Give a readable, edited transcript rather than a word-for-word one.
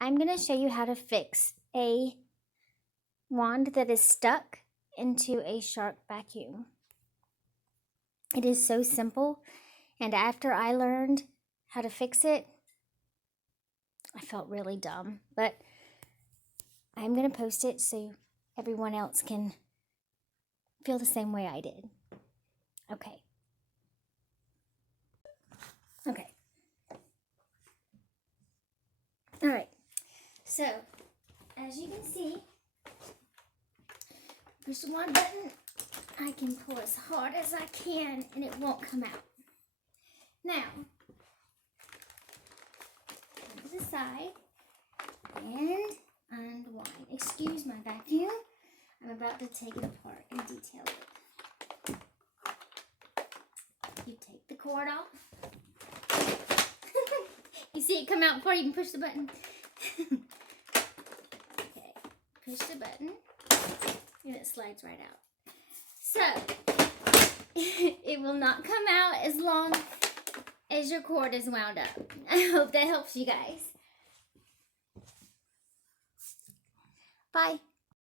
I'm going to show you how to fix a wand that is stuck into a shark vacuum. It is so simple, and after I learned how to fix it, I felt really dumb, but I'm going to post it so everyone else can feel the same way I did. Okay. All right. So, as you can see, push the one button, I can pull as hard as I can and it won't come out. Now, to the side and unwind. Excuse my vacuum. I'm about to take it apart and detail it. You take the cord off. You see it come out before you can push the button. Okay, push the button and it slides right out. So, it will not come out as long as your cord is wound up. I hope that helps you guys. Bye.